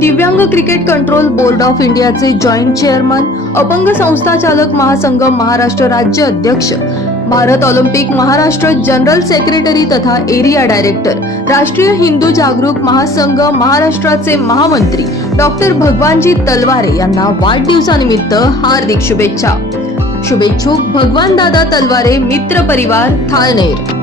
दिव्यांग cricket control board of इंडियाचे joint chairman अपंग संस्था चालक महासंघ महाराष्ट्र राज्य अध्यक्ष Bharat olympic Maharashtra general secretary तथा एरिया डायरेक्टर राष्ट्रीय हिंदू जागरूक महासंघ महाराष्ट्राचे महामंत्री डॉक्टर भगवानजी तलवारे यांना वाढदिवसानिमित्त हार्दिक शुभेच्छा. शुभेच्छुक भगवान दादा तलवारे मित्र परिवार थाळनेर.